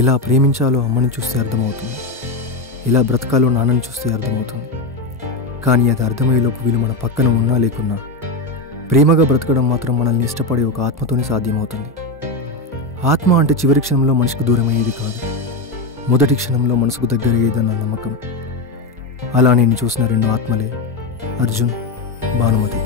ఎలా ప్రేమించాలో అమ్మని చూస్తే అర్థమవుతుంది, ఎలా బ్రతకాలో నాన్నని చూస్తే అర్థమవుతుంది. కానీ అది అర్థమయ్యేలోపు వీళ్ళు మన పక్కన ఉన్నా లేకున్నా ప్రేమగా బ్రతకడం మాత్రం మనల్ని ఇష్టపడే ఒక ఆత్మతోనే సాధ్యమవుతుంది. ఆత్మ అంటే చివరి క్షణంలో మనిషికి దూరం అయ్యేది కాదు, మొదటి క్షణంలో మనసుకు దగ్గరయ్యేదన్న నమ్మకం. అలా నేను చూసిన రెండు ఆత్మలే అర్జున్, భానుమతి.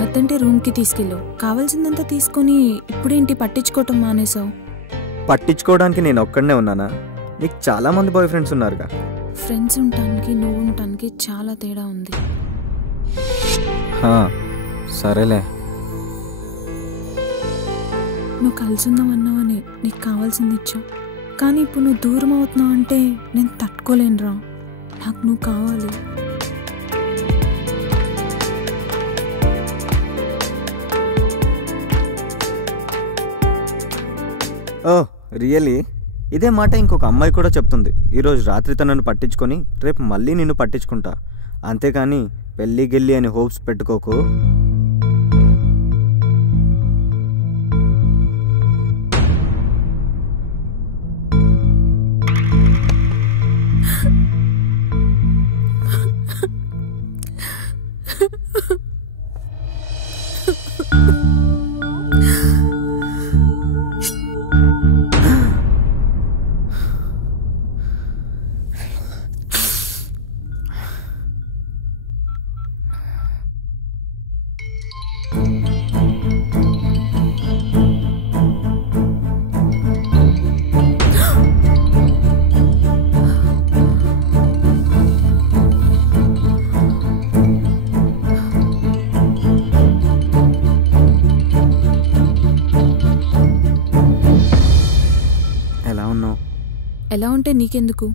వద్దంటే రూమ్కి తీసుకెళ్ళు, కావాల్సిందంతా తీసుకొని ఇప్పుడేంటి పట్టించుకోవటం మానేసావు? పట్టించుకోవడానికి నేను ఒక్కడనే ఉన్నానా? నీకు చాలా మంది బాయ్ ఫ్రెండ్స్ ఉన్నారుగా. ఫ్రెండ్స్ ఉండటానికి నువ్వు ఉండటానికి చాలా తేడా ఉంది. సరేలే. నువ్వు కలిసి ఉందామన్నావని నీకు కావాల్సింది ఇచ్చావు, కానీ ఇప్పుడు నువ్వు దూరం అవుతున్నావు అంటే నేను తట్టుకోలేనురా. నాకు నువ్వు కావాలి. Oh really? ఇదే మాట ఇంకొక అమ్మాయి కూడా చెప్తుంది. ఈరోజు రాత్రి తనను పట్టించుకొని రేపు మళ్ళీ నిన్ను పట్టించుకుంటా, అంతేకాని పెళ్ళి గిల్లి అని హోప్స్ పెట్టుకోకు. ఎలా ఉంటే నీకెందుకు?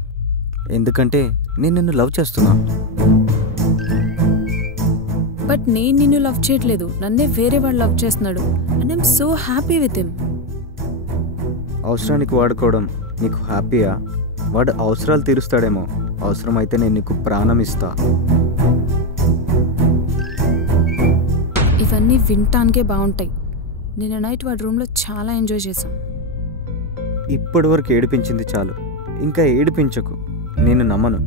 ఎందుకంటే నేను నిన్ను లవ్ చేస్తున్నా. బట్ నేను నిన్ను లవ్ చేయట్లేదు, నన్నే వేరే వాడు లవ్ చేస్తున్నాడు. And I'm so happy with him. అవసరానికి వాడుకోవడం నీకు హ్యాపీయా? వాడు అవసరాలు తీరుస్తాడేమో, అవసరమైతే నేను నీకు ప్రాణం ఇస్తా. ఇవన్నీ వింటానికే బాగుంటాయి. నిన్న నైట్ వాడి రూమ్లో చాలా ఎంజాయ్ చేశాం. ఇప్పటి వరకు ఏడిపించింది చాలు, ఇంకా ఏడిపించకు. నేను నమ్మను.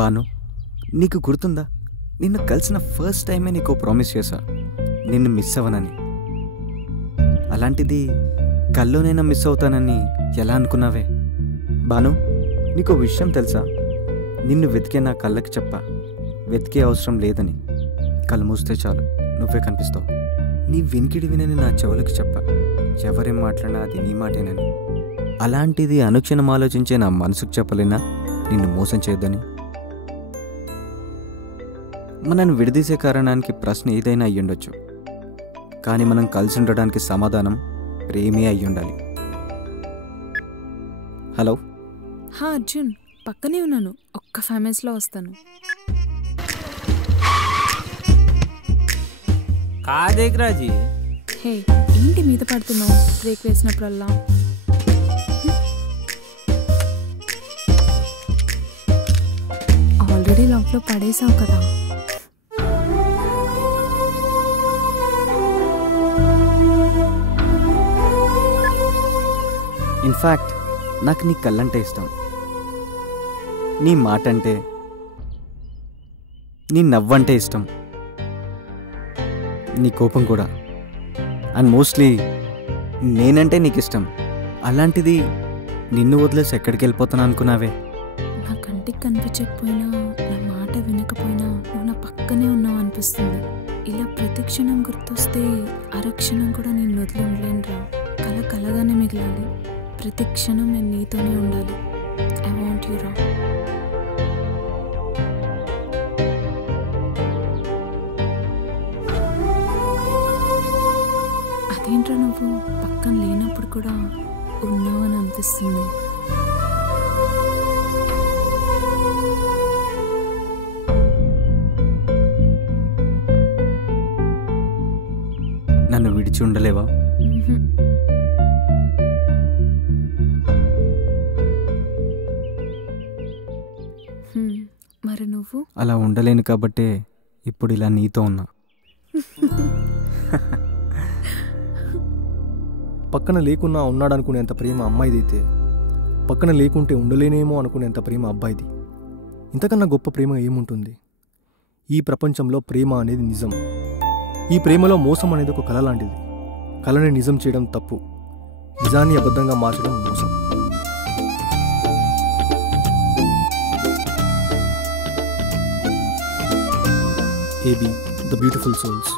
బాను, నీకు గుర్తుందా, నిన్ను కలిసిన ఫస్ట్ టైమే నీకు ప్రామిస్ చేశా, నిన్ను మిస్ అవ్వనని. అలాంటిది కల్లోనైనా మిస్ అవుతానని ఎలా అనుకున్నావే? బాను, నీకు విషయం తెలుసా? నిన్ను వెతికే నా కళ్ళకి చెప్పా, వెతికే అవసరం లేదని. కళ్ళు మూస్తే చాలు నువ్వే కనిపిస్తావు. నీ వినికిడి వినని నా చెవులకి చెప్పా, ఎవరేం మాట్లాడినా అది నీ మాటేనని. అలాంటిది అనుక్షణం ఆలోచించే నా మనసుకు చెప్పలేనా నిన్ను మోసం చేయొద్దని? మనల్ని విడదీసే కారణానికి ప్రశ్న ఏదైనా అయ్యుండొచ్చు, కానీ మనం కలిసి ఉండడానికి సమాధానం ప్రేమే అయ్యుండాలి. హలో. అర్జున్, పక్కనే ఉన్నాను, ఒక్క 5 minutesలో వస్తాను. కాదేగ్రాజీ. హే, ఏంటి మీద పడుతున్నావు బ్రేక్ వేసినప్పుడల్లా? ఆల్రెడీ లవ్లో పడేసావు కదా. ఇన్ఫ్యాక్ట్ నాకు నీ కళ్ళంటే ఇష్టం, నీ మాట అంటే, నీ నవ్వంటే ఇష్టం, నీ కోపం కూడా. అండ్ మోస్ట్లీ నేనంటే నీకు ఇష్టం. అలాంటిది నిన్ను వదిలేసి ఎక్కడికి వెళ్ళిపోతాను అనుకున్నావే? నా కంటికి కనిపించకపోయినా, నా మాట వినకపోయినా నువ్వు నా పక్కనే ఉన్నావు అనిపిస్తుంది. ఇలా ప్రతి క్షణం గుర్తొస్తే అరక్షణం కూడా నేను వదిలి ఉండలేనురా. కల కలగానే మిగిలాలి. ప్రతి క్షణం నేను నీతోనే ఉండాలి. ఐ వాంట్ యూ రా. అదేంట్రా నువ్వు పక్కన లేనప్పుడు కూడా ఉన్నావు అని అనిపిస్తుంది. నన్ను విడిచి ఉండలేవా? మరి నువ్వు? అలా ఉండలేను కాబట్టే ఇప్పుడు ఇలా నీతో ఉన్నా. పక్కన లేకున్నా ఉన్నాడనుకునేంత ప్రేమ అమ్మాయిదైతే పక్కన లేకుంటే ఉండలేనేమో అనుకునేంత ప్రేమ అబ్బాయిది. ఇంతకన్నా గొప్ప ప్రేమ ఏముంటుంది? ఈ ప్రపంచంలో ప్రేమ అనేది నిజం. ఈ ప్రేమలో మోసం అనేది ఒక కళ లాంటిది. కళని నిజం చేయడం తప్పు, నిజాన్ని అబద్ధంగా మార్చడం మోసం. AB the beautiful souls.